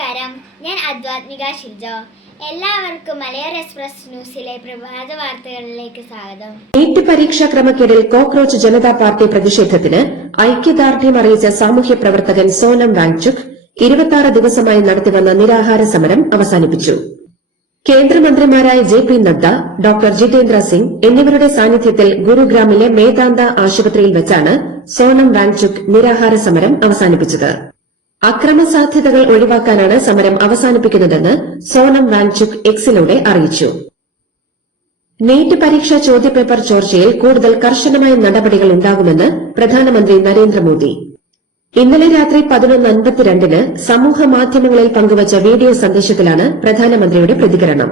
നമസ്കാരം, ഞാൻ അദ്വാത്മിക ഷിൽജോ. എല്ലാവർക്കും മലയാളം എക്സ്പ്രസ് ന്യൂസിലെ പ്രഭാത വാർത്തകളിലേക്ക് സ്വാഗതം. നീറ്റ് പരീക്ഷാ ക്രമക്കേടിൽ കോക്രോച്ച് ജനതാ പാർട്ടി പ്രതിഷേധത്തിന് ഐക്യദാർഢ്യം അറിയിച്ച സാമൂഹ്യ പ്രവർത്തകൻ സോനം വാങ്ചുക് 26 ദിവസമായി നടത്തിവന്ന നിരാഹാര സമരം അവസാനിപ്പിച്ചു. കേന്ദ്രമന്ത്രിമാരായ ജെ.പി. നദ്ദ, ഡോക്ടർ ജിതേന്ദ്ര സിംഗ് എന്നിവരുടെ സാന്നിധ്യത്തിൽ ഗുരുഗ്രാമിലെ മേദാന്ത ആശുപത്രിയിൽ വെച്ചാണ് സോനം വാങ്ചുക് നിരാഹാര സമരം അവസാനിപ്പിച്ചത്. അക്രമസാധ്യതകൾ ഒഴിവാക്കാനാണ് സമരം അവസാനിപ്പിക്കുന്നതെന്ന് സോനം വാങ്ചുക് എക്സിലൂടെ അറിയിച്ചു. നീറ്റ് പരീക്ഷാ ചോദ്യപേപ്പർ ചോർച്ചയിൽ കൂടുതൽ കർശനമായ നടപടികൾ ഉണ്ടാകുമെന്ന് പ്രധാനമന്ത്രി നരേന്ദ്രമോദി. ഇന്നലെ രാത്രി 11:52 സമൂഹമാധ്യമങ്ങളിൽ പങ്കുവച്ച വീഡിയോ സന്ദേശത്തിലാണ് പ്രധാനമന്ത്രിയുടെ പ്രതികരണം.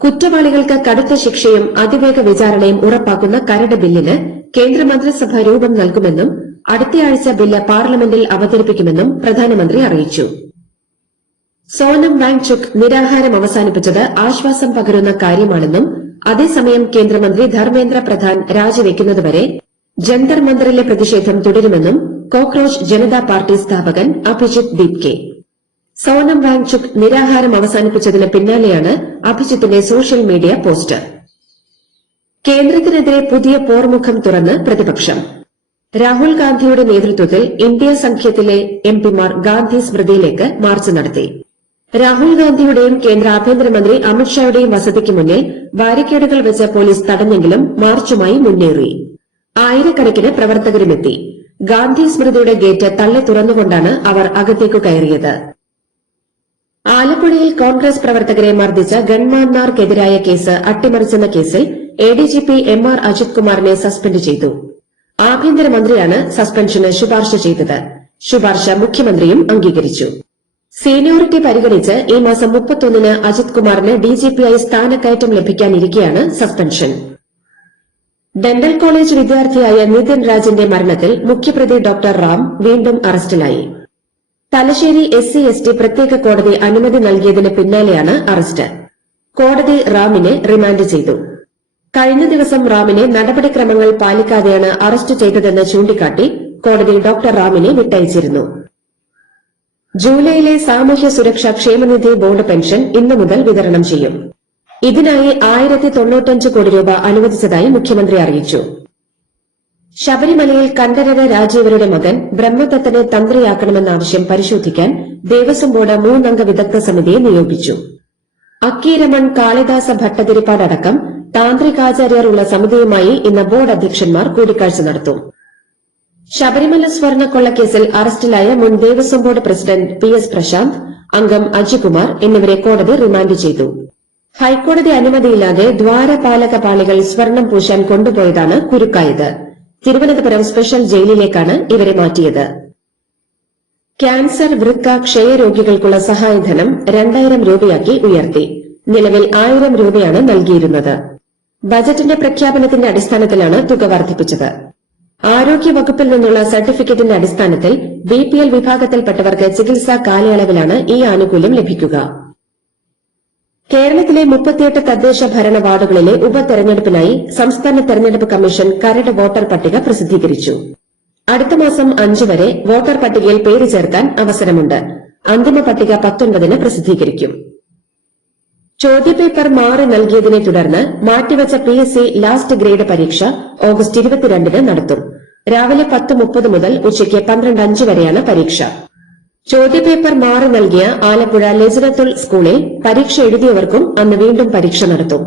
കുറ്റവാളികൾക്ക് കടുത്ത ശിക്ഷയും അതിവേഗ വിചാരണയും ഉറപ്പാക്കുന്ന കരട് ബില്ലിന് കേന്ദ്രമന്ത്രിസഭ രൂപം നൽകുമെന്നും അടുത്തയാഴ്ച ബില്ല് പാർലമെന്റിൽ അവതരിപ്പിക്കുമെന്നും പ്രധാനമന്ത്രി അറിയിച്ചു. സോനം വാങ്ചുക് നിരാഹാരം അവസാനിപ്പിച്ചത് ആശ്വാസം പകരുന്ന കാര്യമാണെന്നും അതേസമയം കേന്ദ്രമന്ത്രി ധർമ്മേന്ദ്ര പ്രധാൻ രാജിവെക്കുന്നതുവരെ ജന്തർ മന്ദറിലെ പ്രതിഷേധം തുടരുമെന്നും കോക്രോച്ച് ജനതാ പാർട്ടി സ്ഥാപകൻ അഭിജിത്ത് ദീപ്കെ. സോനം വാങ്ചുക് നിരാഹാരം അവസാനിപ്പിച്ചതിന് പിന്നാലെയാണ് അഭിജിത്തിന്റെ സോഷ്യൽ മീഡിയ പോസ്റ്റ്. കേന്ദ്രത്തിനെതിരെ പുതിയ പോർമുഖം തുറന്ന് പ്രതിപക്ഷം. രാഹുൽ ഗാന്ധിയുടെ നേതൃത്വത്തിൽ ഇന്ത്യ സഖ്യത്തിലെ എംപിമാർ ഗാന്ധി സ്മൃതിയിലേക്ക് മാർച്ച് നടത്തി. രാഹുൽ ഗാന്ധിയുടെയും കേന്ദ്ര ആഭ്യന്തരമന്ത്രി അമിത്ഷായുടെയും വസതിക്ക് മുന്നിൽ ബാരിക്കേഡുകൾ വെച്ച് പോലീസ് തടഞ്ഞെങ്കിലും മാർച്ചുമായി മുന്നേറി. ആയിരക്കണക്കിന് പ്രവർത്തകരുമെത്തി. ഗാന്ധി സ്മൃതിയുടെ ഗേറ്റ് തള്ളി തുറന്നുകൊണ്ടാണ് അവർ അകത്തേക്കു കയറിയത്. ആലപ്പുഴയിൽ കോൺഗ്രസ് പ്രവർത്തകരെ മർദ്ദിച്ച ഗൺമാന്മാർക്കെതിരായ കേസ് അട്ടിമറിച്ചെന്ന കേസിൽ എഡിജിപി എം.ആർ. അജിത് കുമാറിനെ സസ്പെൻഡ് ചെയ്തു. ആഭ്യന്തരമന്ത്രിയാണ് സസ്പെൻഷന് ശുപാർശ ചെയ്തത്. ശുപാർശ മുഖ്യമന്ത്രിയും അംഗീകരിച്ചു. സീനിയോറിറ്റി പരിഗണിച്ച് ഈ മാസം 31-ന് അജിത് കുമാറിന് ഡിജിപിയായി സ്ഥാനക്കയറ്റം ലഭിക്കാനിരിക്കെയാണ് സസ്പെൻഷൻ. ഡെന്റൽ കോളേജ് വിദ്യാർത്ഥിയായ നിതിൻ രാജിന്റെ മരണത്തിൽ മുഖ്യപ്രതി ഡോക്ടർ റാം വീണ്ടും അറസ്റ്റിലായി. തലശ്ശേരി SC/ST പ്രത്യേക കോടതി അനുമതി നൽകിയതിന് പിന്നാലെയാണ് അറസ്റ്റ്. കോടതി റാമിനെ റിമാൻഡ് ചെയ്തു. കഴിഞ്ഞ ദിവസം റാമിനെ നടപടിക്രമങ്ങൾ പാലിക്കാതെയാണ് അറസ്റ്റ് ചെയ്തതെന്ന് ചൂണ്ടിക്കാട്ടി കോടതി ഡോക്ടർ റാമിനെ വിട്ടയച്ചിരുന്നു. ജൂലൈയിലെ സാമൂഹ്യ സുരക്ഷാ ക്ഷേമനിധി ബോർഡ് പെൻഷൻ ഇന്നു മുതൽ വിതരണം ചെയ്യും. ഇതിനായി 1095 കോടി രൂപ അനുവദിച്ചതായി മുഖ്യമന്ത്രി അറിയിച്ചു. ശബരിമലയിൽ കണ്ഠരര് രാജീവരുടെ മകൻ ബ്രഹ്മദത്തനെ തന്ത്രിയാക്കണമെന്ന ആവശ്യം പരിശോധിക്കാൻ ദേവസ്വം ബോർഡ് 3 അംഗ വിദഗ്ധ സമിതിയെ നിയോഗിച്ചു. അക്കീരമൺ കാളിദാസ ഭട്ടതിരിപ്പാടടക്കം താന്ത്രികാചാര്യർ ഉള്ള സമിതിയുമായി ഇന്ന് ബോർഡ് അധ്യക്ഷന്മാർ കൂടിക്കാഴ്ച നടത്തും. ശബരിമല സ്വർണ്ണക്കൊള്ളക്കേസിൽ അറസ്റ്റിലായ മുൻ Devaswom board president PS Prashanth, അംഗം അജികുമാർ എന്നിവരെ കോടതി റിമാൻഡ് ചെയ്തു. ഹൈക്കോടതി അനുമതിയില്ലാതെ ദ്വാരപാലക പാളികൾ സ്വർണം പൂശാൻ കൊണ്ടുപോയതാണ് കുരുക്കായത്. തിരുവനന്തപുരം സ്പെഷ്യൽ ജയിലിലേക്കാണ് ഇവരെ മാറ്റിയത്. ക്യാൻസർ, വൃക്ക, ക്ഷയരോഗികൾക്കുള്ള സഹായധനം 2000 രൂപയാക്കി ഉയർത്തി. നിലവിൽ 1000 രൂപയാണ് നൽകിയിരുന്നത്. ബജറ്റിന്റെ പ്രഖ്യാപനത്തിന്റെ അടിസ്ഥാനത്തിലാണ് തുക വർദ്ധിപ്പിച്ചത്. ആരോഗ്യവകുപ്പിൽ നിന്നുള്ള സർട്ടിഫിക്കറ്റിന്റെ അടിസ്ഥാനത്തിൽ BPL വിഭാഗത്തിൽപ്പെട്ടവർക്ക് ചികിത്സാ കാലയളവിലാണ് ഈ ആനുകൂല്യം ലഭിക്കുക. കേരളത്തിലെ 38 തദ്ദേശ ഭരണ വാർഡുകളിലെ ഉപതെരഞ്ഞെടുപ്പിനായി സംസ്ഥാന തെരഞ്ഞെടുപ്പ് കമ്മീഷൻ കരട് വോട്ടർ പട്ടിക പ്രസിദ്ധീകരിച്ചു. അടുത്ത മാസം 5 വരെ വോട്ടർ പട്ടികയിൽ പേര് ചേർക്കാൻ അവസരമുണ്ട്. അന്തിമ പട്ടിക 19-ന് പ്രസിദ്ധീകരിക്കും. ചോദ്യപേപ്പർ മാറി നൽകിയതിനെ തുടർന്ന് മാറ്റിവച്ച PSC ലാസ്റ്റ് ഗ്രേഡ് പരീക്ഷ ഓഗസ്റ്റ് 22-ന് നടത്തും. രാവിലെ 10:30 മുതൽ ഉച്ചയ്ക്ക് 12:05 വരെയാണ് പരീക്ഷ. ചോദ്യപേപ്പർ മാറി നൽകിയ ആലപ്പുഴ ലജ്നത്തുൽ സ്കൂളിൽ പരീക്ഷ എഴുതിയവർക്കും അന്ന് വീണ്ടും പരീക്ഷ നടത്തും.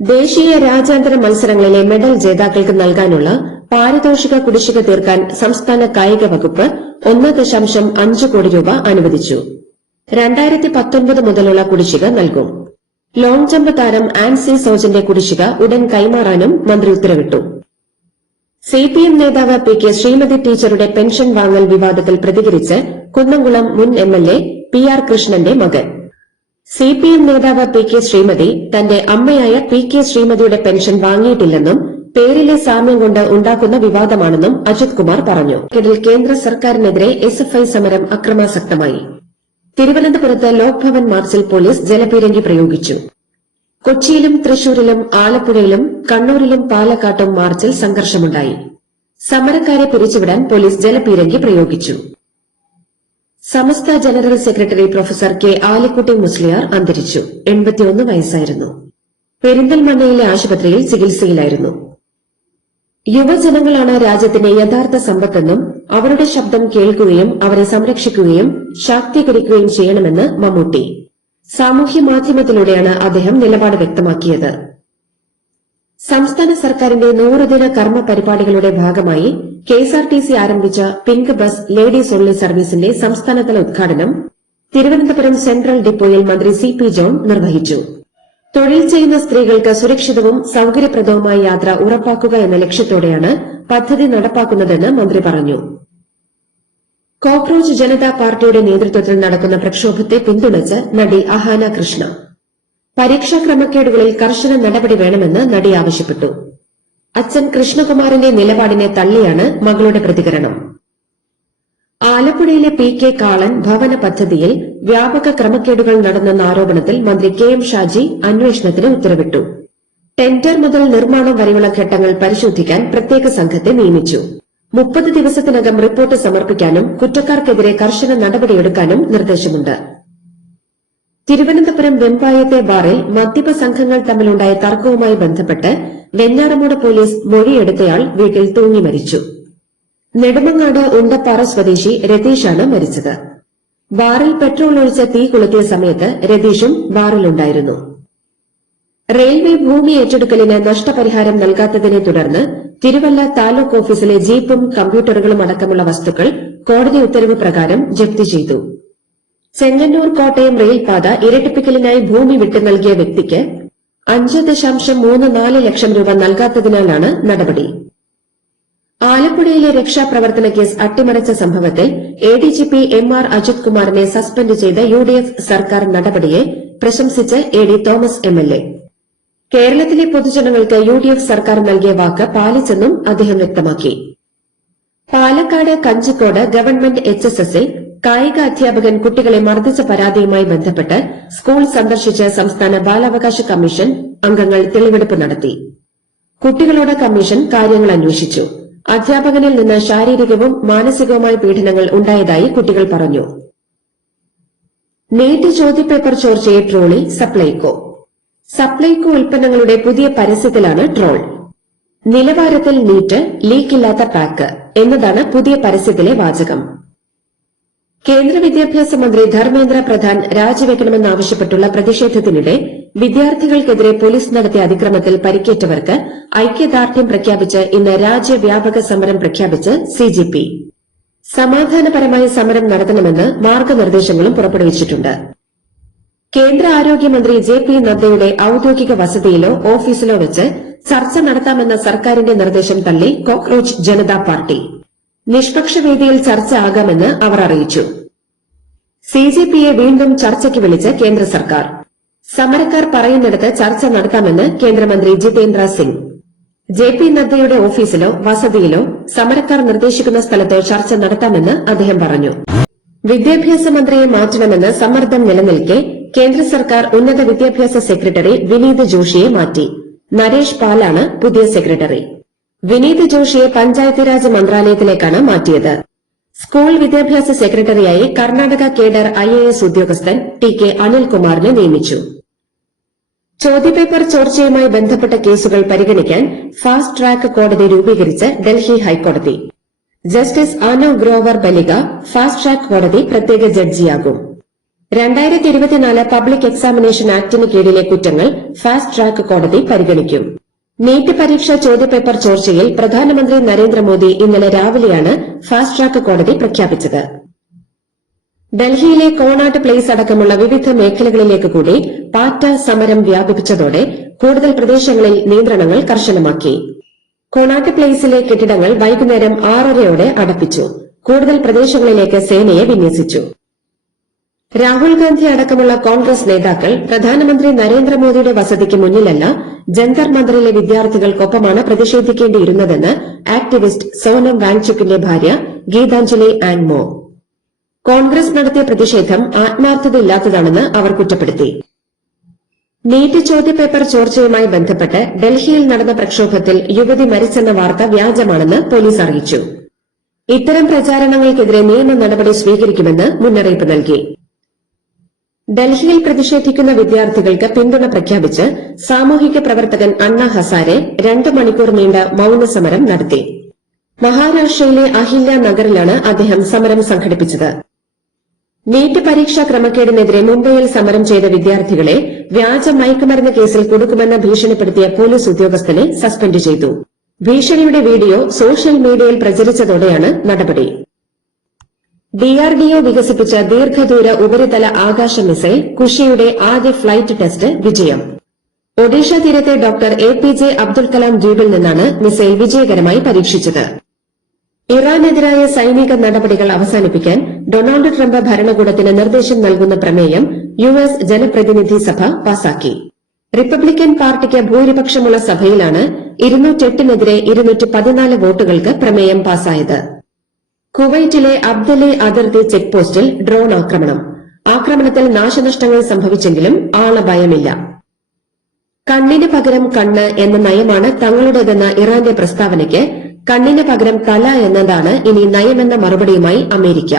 ദേശീയ രാജ്യാന്തര മത്സരങ്ങളിലെ മെഡൽ ജേതാക്കൾക്ക് നൽകാനുള്ള പാരിതോഷിക കുടിശ്ശിക തീർക്കാൻ സംസ്ഥാന കായിക വകുപ്പ് 1.5 കോടി രൂപ അനുവദിച്ചു. 2019 മുതലുള്ള കുടിശ്ശിക നൽകും. ലോങ് ജമ്പ് താരം ആൻസി സോജന്റെ കുടിശ്ശിക ഉടൻ കൈമാറാനും മന്ത്രി ഉത്തരവിട്ടു. CPM നേതാവ് PK ശ്രീമതി ടീച്ചറുടെ പെൻഷൻ വാങ്ങൽ വിവാദത്തിൽ പ്രതികരിച്ച് കുന്നംകുളം മുൻ MLA PR കൃഷ്ണന്റെ മകൻ. CPM നേതാവ് PK ശ്രീമതി തന്റെ അമ്മയായ PK ശ്രീമതിയുടെ പെൻഷൻ വാങ്ങിയിട്ടില്ലെന്നും പേരിലെ സാമ്യം കൊണ്ട് ഉണ്ടാക്കുന്ന വിവാദമാണെന്നും അജിത് കുമാർ പറഞ്ഞു. ഇതിൽ കേന്ദ്ര സർക്കാരിനെതിരെ SFI സമരം അക്രമാസക്തമായി. തിരുവനന്തപുരത്ത് ലോക്ഭവൻ മാർച്ചിൽ പോലീസ് ജലപീരങ്കി പ്രയോഗിച്ചു. കൊച്ചിയിലും തൃശൂരിലും ആലപ്പുഴയിലും കണ്ണൂരിലും പാലക്കാട്ടും മാർച്ചിൽ സംഘർഷമുണ്ടായി. സമരക്കാരെ പിരിച്ചുവിടാൻ പോലീസ് ജലപീരങ്കി പ്രയോഗിച്ചു. Samastha general secretary professor K Alikutty Musliyar അന്തരിച്ചു. 81 വയസ്സായിരുന്നു. പെരിന്തൽമണ്ണയിലെ ആശുപത്രിയിൽ ചികിത്സയിലായിരുന്നു. യുവജനങ്ങളാണ് രാജ്യത്തിന്റെ യഥാർത്ഥ സമ്പത്തെന്നും അവരുടെ ശബ്ദം കേൾക്കുകയും അവരെ സംരക്ഷിക്കുകയും ശാക്തീകരിക്കുകയും ചെയ്യണമെന്ന് മമ്മൂട്ടി സാമൂഹ്യമാധ്യമത്തിലൂടെയാണ് അദ്ദേഹം നിലപാട് വ്യക്തമാക്കിയത്. സംസ്ഥാന സർക്കാരിന്റെ 100 ദിന കർമ്മ പരിപാടികളുടെ ഭാഗമായി കെഎസ്ആർടിസി ആരംഭിച്ച പിങ്ക് ബസ് ലേഡീസ് ഓൺലി സർവീസിന്റെ സംസ്ഥാനതല ഉദ്ഘാടനം തിരുവനന്തപുരം സെൻട്രൽ ഡിപ്പോയിൽ മന്ത്രി സി പി ജോൺ നിർവഹിച്ചു. തൊഴിൽ ചെയ്യുന്ന സ്ത്രീകൾക്ക് സുരക്ഷിതവും സൌകര്യപ്രദവുമായ യാത്ര ഉറപ്പാക്കുക എന്ന ലക്ഷ്യത്തോടെയാണ് പദ്ധതി നടപ്പാക്കുന്നതെന്ന് മന്ത്രി പറഞ്ഞു. കോക്രോച്ച് ജനതാ പാർട്ടിയുടെ നേതൃത്വത്തിൽ നടക്കുന്ന പ്രക്ഷോഭത്തെ പിന്തുണച്ച് നടി അഹാന കൃഷ്ണ. പരീക്ഷാ ക്രമക്കേടുകളിൽ കർശന നടപടി വേണമെന്ന് നടി ആവശ്യപ്പെട്ടു. അച്ഛൻ കൃഷ്ണകുമാറിന്റെ നിലപാടിനെ തള്ളിയാണ് മകളുടെ പ്രതികരണം. ആലപ്പുഴയിലെ പി കെ കാളൻ ഭവന പദ്ധതിയിൽ വ്യാപക ക്രമക്കേടുകൾ നടന്നെന്ന ആരോപണത്തിൽ മന്ത്രി കെ എം ഷാജി അന്വേഷണത്തിന് ഉത്തരവിട്ടു. ടെൻഡർ മുതൽ നിർമ്മാണം വരെയുള്ള ഘട്ടങ്ങൾ പരിശോധിക്കാൻ പ്രത്യേക സംഘത്തെ നിയമിച്ചു. 30 ദിവസത്തിനകം റിപ്പോർട്ട് സമർപ്പിക്കാനും കുറ്റക്കാർക്കെതിരെ കർശന നടപടിയെടുക്കാനും നിർദ്ദേശമുണ്ട്. തിരുവനന്തപുരം വെമ്പായത്തെ ബാറിൽ മദ്യപ സംഘങ്ങൾ തമ്മിലുണ്ടായ തർക്കവുമായി ബന്ധപ്പെട്ട് വെഞ്ഞാറമൂട് പോലീസ് മൊഴിയെടുത്തയാൾ വീട്ടിൽ തൂങ്ങി മരിച്ചു. നെടുമങ്ങാട് ഉണ്ടപ്പാറ സ്വദേശി രതീഷാണ് മരിച്ചത്. ബാറിൽ പെട്രോൾ ഒഴിച്ച് തീ കൊളുത്തിയ സമയത്ത് രതീഷും ബാറിലുണ്ടായിരുന്നു. റെയിൽവേ ഭൂമി ഏറ്റെടുക്കലിന് നഷ്ടപരിഹാരം നൽകാത്തതിനെ തുടർന്ന് തിരുവല്ല താലൂക്ക് ഓഫീസിലെ ജീപ്പും കമ്പ്യൂട്ടറുകളും അടക്കമുള്ള വസ്തുക്കൾ കോടതി ഉത്തരവ് പ്രകാരം ജപ്തി ചെയ്തു. ചെങ്ങന്നൂർ കോട്ടയം റെയിൽപാത ഇരട്ടിപ്പിക്കലിനായി ഭൂമി വിട്ടു നൽകിയ വ്യക്തിക്ക് 5.34 ലക്ഷം രൂപ നൽകാത്തതിനാലാണ് നടപടി. ആലപ്പുഴയിലെ രക്ഷാപ്രവർത്തന കേസ് അട്ടിമറിച്ച സംഭവത്തിൽ എഡിജിപി എം.ആർ. അജിത് കുമാറിനെ സസ്പെൻഡ് ചെയ്ത യുഡിഎഫ് സർക്കാർ നടപടിയെ പ്രശംസിച്ച് എ.ഡി. Thomas MLA. കേരളത്തിലെ പൊതുജനങ്ങൾക്ക് യുഡിഎഫ് സർക്കാർ നൽകിയ വാക്ക് പാലിച്ചെന്നും അദ്ദേഹം വ്യക്തമാക്കി. പാലക്കാട് കഞ്ചിക്കോട് ഗവൺമെന്റ് എച്ച്എസ്എസിൽ കായിക അധ്യാപകൻ കുട്ടികളെ മർദ്ദിച്ച പരാതിയുമായി ബന്ധപ്പെട്ട് സ്കൂൾ സന്ദർശിച്ച സംസ്ഥാന ബാലാവകാശ കമ്മീഷൻ അംഗങ്ങൾ തെളിവെടുപ്പ് നടത്തി. കുട്ടികളോട് കമ്മീഷൻ കാര്യങ്ങൾ അന്വേഷിച്ചു. അധ്യാപകനിൽ നിന്ന് ശാരീരികവും മാനസികവുമായ പീഡനങ്ങൾ ഉണ്ടായതായി കുട്ടികൾ പറഞ്ഞു. നീറ്റ് ചോദ്യപേപ്പർ ചോർച്ചയെ ട്രോളി സപ്ലൈകോ. സപ്ലൈകോ ഉൽപ്പന്നങ്ങളുടെ പുതിയ പരസ്യത്തിലാണ് ട്രോൾ. നിലവാരത്തിൽ നീറ്റ്, ലീക്കില്ലാത്ത പാക്ക് എന്നതാണ് പുതിയ പരസ്യത്തിലെ വാചകം. കേന്ദ്ര വിദ്യാഭ്യാസ മന്ത്രി ധർമ്മേന്ദ്ര പ്രധാൻ രാജിവെക്കണമെന്നാവശ്യപ്പെട്ടുള്ള പ്രതിഷേധത്തിനിടെ വിദ്യാർത്ഥികൾക്കെതിരെ പോലീസ് നടത്തിയ അതിക്രമത്തിൽ പരിക്കേറ്റവർക്ക് ഐക്യദാർഢ്യം പ്രഖ്യാപിച്ച് ഇന്ന് രാജ്യവ്യാപക സമരം പ്രഖ്യാപിച്ച് സിജെപി. സമാധാനപരമായ സമരം നടത്തണമെന്ന് മാർഗനിർദ്ദേശങ്ങളും പുറപ്പെടുവിച്ചിട്ടുണ്ട്. കേന്ദ്ര ആരോഗ്യമന്ത്രി ജെ.പി. നദ്ദയുടെ ഔദ്യോഗിക വസതിയിലോ ഓഫീസിലോ വെച്ച് ചർച്ച നടത്താമെന്ന സർക്കാരിന്റെ നിർദ്ദേശം തള്ളി കോക്രോച്ച് ജനതാ പാർട്ടി. നിഷ്പക്ഷ വേദിയിൽ ചർച്ച ആകാമെന്ന് അവർ അറിയിച്ചു. സിജെപിയെ വീണ്ടും ചർച്ചയ്ക്ക് വിളിച്ച് കേന്ദ്ര സർക്കാർ. സമരക്കാർ പറയുന്നിടത്ത് ചർച്ച നടത്താമെന്ന് കേന്ദ്രമന്ത്രി ജിതേന്ദ്ര സിംഗ്. ജെ.പി. നദ്ദയുടെ ഓഫീസിലോ വസതിയിലോ സമരക്കാർ നിർദ്ദേശിക്കുന്ന സ്ഥലത്തോ ചർച്ച നടത്താമെന്ന് അദ്ദേഹം പറഞ്ഞു. വിദ്യാഭ്യാസ മന്ത്രിയെ മാറ്റണമെന്ന് സമ്മർദ്ദം നിലനിൽക്കെ കേന്ദ്ര സർക്കാർ ഉന്നത വിദ്യാഭ്യാസ സെക്രട്ടറി വിനീത് ജോഷിയെ മാറ്റി. നരേഷ് പാലാണ് പുതിയ സെക്രട്ടറി. വിനീത് ജോഷിയെ പഞ്ചായത്ത് രാജ് മന്ത്രാലയത്തിലേക്കാണ് മാറ്റിയത്. സ്കൂൾ വിദ്യാഭ്യാസ സെക്രട്ടറിയായി കർണാടക കേഡർ ഐഎഎസ് ഉദ്യോഗസ്ഥൻ ടി കെ അനിൽകുമാറിനെ നിയമിച്ചു. ചോദ്യപേപ്പർ ചോർച്ചയുമായി ബന്ധപ്പെട്ട കേസുകൾ പരിഗണിക്കാൻ ഫാസ്റ്റ് ട്രാക്ക് കോടതി രൂപീകരിച്ച് ഡൽഹി ഹൈക്കോടതി. ജസ്റ്റിസ് ആനവ് ഗ്രോവർ ബലിക ഫാസ്റ്റ് ട്രാക്ക് കോടതി പ്രത്യേക ജഡ്ജിയാകും. 2024 പബ്ലിക് എക്സാമിനേഷൻ ആക്ടിന് കീഴിലെ കുറ്റങ്ങൾ ഫാസ്റ്റ് ട്രാക്ക് കോടതി പരിഗണിക്കും. നീറ്റ് പരീക്ഷാ ചോദ്യപേപ്പർ ചോർച്ചയിൽ പ്രധാനമന്ത്രി നരേന്ദ്രമോദി ഇന്നലെ രാവിലെയാണ് ഫാസ്റ്റ് ട്രാക്ക് കോടതി പ്രഖ്യാപിച്ചത്. ഡൽഹിയിലെ കോണാട്ട് പ്ലേസ് അടക്കമുള്ള വിവിധ മേഖലകളിലേക്ക് കൂടി പാറ്റ സമരം വ്യാപിപ്പിച്ചതോടെ കൂടുതൽ പ്രദേശങ്ങളിൽ നിയന്ത്രണങ്ങൾ കർശനമാക്കി. കോണാട്ട് പ്ലേസിലെ കെട്ടിടങ്ങൾ വൈകുന്നേരം 6:30 അടപ്പിച്ചു. കൂടുതൽ പ്രദേശങ്ങളിലേക്ക് സേനയെ വിന്യസിച്ചു. രാഹുൽ ഗാന്ധി അടക്കമുള്ള കോൺഗ്രസ് നേതാക്കൾ പ്രധാനമന്ത്രി നരേന്ദ്രമോദിയുടെ വസതിക്ക് മുന്നിലല്ല ജന്തർ മന്ദറിലെ വിദ്യാർത്ഥികൾക്കൊപ്പമാണ് പ്രതിഷേധിക്കേണ്ടിയിരുന്നതെന്ന് ആക്ടിവിസ്റ്റ് സോനം വാങ്ചുക്കിന്റെ ഭാര്യ ഗീതാഞ്ജലി ആൻമോ. കോൺഗ്രസ് നടത്തിയ പ്രതിഷേധം ആത്മാർത്ഥതയില്ലാത്തതാണെന്ന് അവർ കുറ്റപ്പെടുത്തി. നീറ്റ് ചോദ്യപേപ്പർ ചോർച്ചയുമായി ബന്ധപ്പെട്ട് ഡൽഹിയിൽ നടന്ന പ്രക്ഷോഭത്തിൽ യുവതി മരിച്ചെന്ന വാർത്ത വ്യാജമാണെന്ന് പോലീസ് അറിയിച്ചു. ഇത്തരം പ്രചാരണങ്ങൾക്കെതിരെ നിയമ നടപടി സ്വീകരിക്കുമെന്ന് മുന്നറിയിപ്പ് നൽകി. ഡൽഹിയിൽ പ്രതിഷേധിക്കുന്ന വിദ്യാർത്ഥികൾക്ക് പിന്തുണ പ്രഖ്യാപിച്ച് സാമൂഹിക പ്രവർത്തകൻ അണ്ണ ഹസാരെ 2 മണിക്കൂർ നീണ്ട മൌനസമരം നടത്തി. മഹാരാഷ്ട്രയിലെ അഹില്യ നഗറിലാണ് അദ്ദേഹം സമരം സംഘടിപ്പിച്ചത്. നീറ്റ് പരീക്ഷാ ക്രമക്കേടിനെതിരെ മുംബൈയിൽ സമരം ചെയ്ത വിദ്യാർത്ഥികളെ വ്യാജ മയക്കുമരുന്ന് കേസിൽ കുടുക്കുമെന്ന് ഭീഷണിപ്പെടുത്തിയ പോലീസ് ഉദ്യോഗസ്ഥനെ സസ്പെൻഡ് ചെയ്തു. ഭീഷണിയുടെ വീഡിയോ സോഷ്യൽ മീഡിയയിൽ പ്രചരിച്ചതോടെയാണ് നടപടി. DRDO വികസിപ്പിച്ച ദീർഘദൂര ഉപരിതല ആകാശ മിസൈൽ കുഷിയുടെ ആദ്യ ഫ്ലൈറ്റ് ടെസ്റ്റ് വിജയം. ഒഡീഷ തീരത്തെ ഡോക്ടർ APJ അബ്ദുൽ കലാം ദ്വീപിൽ നിന്നാണ് മിസൈൽ വിജയകരമായി പരീക്ഷിച്ചത്. ഇറാനെതിരായ സൈനിക നടപടികൾ അവസാനിപ്പിക്കാൻ ഡൊണാൾഡ് ട്രംപ് ഭരണകൂടത്തിന് നിർദ്ദേശം നൽകുന്ന പ്രമേയം US ജനപ്രതിനിധി സഭ പാസാക്കി. റിപ്പബ്ലിക്കൻ പാർട്ടിക്ക് ഭൂരിപക്ഷമുള്ള സഭയിലാണ് 208-നെതിരെ 214 വോട്ടുകൾക്ക് പ്രമേയം പാസായത്. കുവൈറ്റിലെ അബ്ദലി അതിർത്തി ചെക്ക് പോസ്റ്റിൽ ഡ്രോൺ ആക്രമണം. ആക്രമണത്തിൽ നാശനഷ്ടങ്ങൾ സംഭവിച്ചെങ്കിലും ആളഭയമില്ല. കണ്ണിന് പകരം കണ്ണ് എന്ന നയമാണ് തങ്ങളുടേതെന്ന ഇറാന്റെ പ്രസ്താവനയ്ക്ക് കണ്ണിന് പകരം തല എന്നതാണ് ഇനി നയമെന്ന മറുപടിയുമായി America.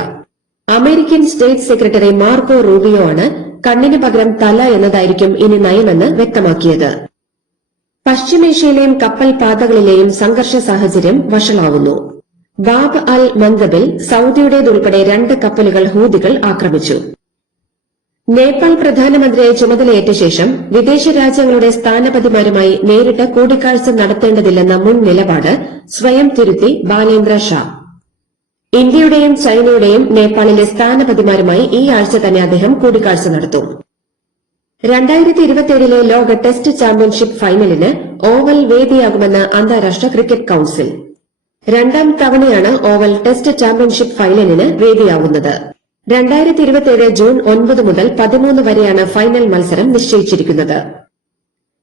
American state secretary Marco Rubio ആണ് കണ്ണിന് പകരം തല എന്നതായിരിക്കും ഇനി നയമെന്ന് വ്യക്തമാക്കിയത്. പശ്ചിമേഷ്യയിലെയും കപ്പൽ പാതകളിലെയും സംഘർഷ സാഹചര്യം വഷളാവുന്നു. ബാബ് അൽ മന്ദബിൽ സൌദിയുടേതുൾപ്പെടെ 2 കപ്പലുകൾ ഹൂതികൾ ആക്രമിച്ചു. നേപ്പാൾ പ്രധാനമന്ത്രിയായി ചുമതലയേറ്റ ശേഷം വിദേശ രാജ്യങ്ങളുടെ സ്ഥാനപതിമാരുമായി നേരിട്ട് കൂടിക്കാഴ്ച നടത്തേണ്ടതില്ലെന്ന മുൻ നിലപാട് സ്വയം തിരുത്തി ബാലേന്ദ്ര ഷാ. ഇന്ത്യയുടെയും ചൈനയുടെയും നേപ്പാളിലെ സ്ഥാനപതിമാരുമായി ഈ ആഴ്ച തന്നെ അദ്ദേഹം കൂടിക്കാഴ്ച നടത്തും. 2027 ലോക ടെസ്റ്റ് ചാമ്പ്യൻഷിപ്പ് ഫൈനലിന് ഓവൽ വേദിയാകുമെന്ന് അന്താരാഷ്ട്ര ക്രിക്കറ്റ് കൌൺസിൽ. 2ാം തവണയാണ് ഓവൽ ടെസ്റ്റ് ചാമ്പ്യൻഷിപ്പ് ഫൈനലിന് വേദിയാവുന്നത്. 2027 ജൂൺ 9 മുതൽ 13 വരെയാണ് ഫൈനൽ മത്സരം നിശ്ചയിച്ചിരിക്കുന്നത്.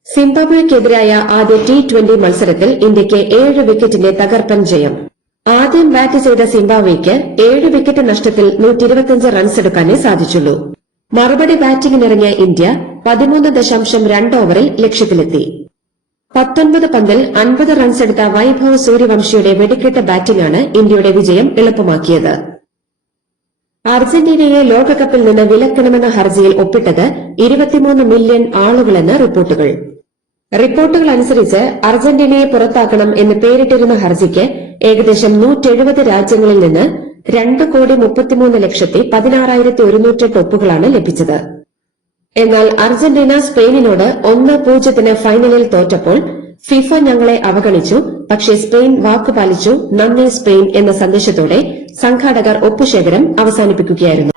സിംബാബ്വെക്കെതിരായ ആദ്യ T20 മത്സരത്തിൽ ഇന്ത്യയ്ക്ക് 7 വിക്കറ്റിന്റെ തകർപ്പൻ ജയം. ആദ്യം ബാറ്റ് ചെയ്ത സിംബാബ്വെയ്ക്ക് 7 വിക്കറ്റ് നഷ്ടത്തിൽ 125 റൺസെടുക്കാനേ സാധിച്ചുള്ളൂ. മറുപടി ബാറ്റിംഗിനിറങ്ങിയ ഇന്ത്യ 13.2 ഓവറിൽ ലക്ഷ്യത്തിലെത്തി. 19 പന്തിൽ 50 റൺസെടുത്ത വൈഭവ് സൂര്യവംശിയുടെ വെടിക്കെട്ട് ബാറ്റിംഗാണ് ഇന്ത്യയുടെ വിജയം എളുപ്പമാക്കിയത്. അർജന്റീനയെ ലോകകപ്പിൽ നിന്ന് വിലക്കണമെന്ന ഹർജിയിൽ ഒപ്പിട്ടത് 23 മില്യൺ ആളുകളെന്ന് റിപ്പോർട്ടുകൾ. റിപ്പോർട്ടുകൾ അനുസരിച്ച് അർജന്റീനയെ പുറത്താക്കണം എന്ന് പേരിട്ടിരുന്ന ഹർജിക്ക് ഏകദേശം 170 രാജ്യങ്ങളിൽ നിന്ന് 2,33,16,108 ഒപ്പുകളാണ് ലഭിച്ചത്. എന്നാൽ അർജന്റീന സ്പെയിനിനോട് 1-0 ഫൈനലിൽ തോറ്റപ്പോൾ ഫിഫ ഞങ്ങളെ അവഗണിച്ചു, പക്ഷേ സ്പെയിൻ വാക്കുപാലിച്ചു, നന്ദി സ്പെയിൻ എന്ന സന്ദേശത്തോടെ സംഘാടകർ ഒപ്പുശേഖരം അവസാനിപ്പിക്കുകയായിരുന്നു.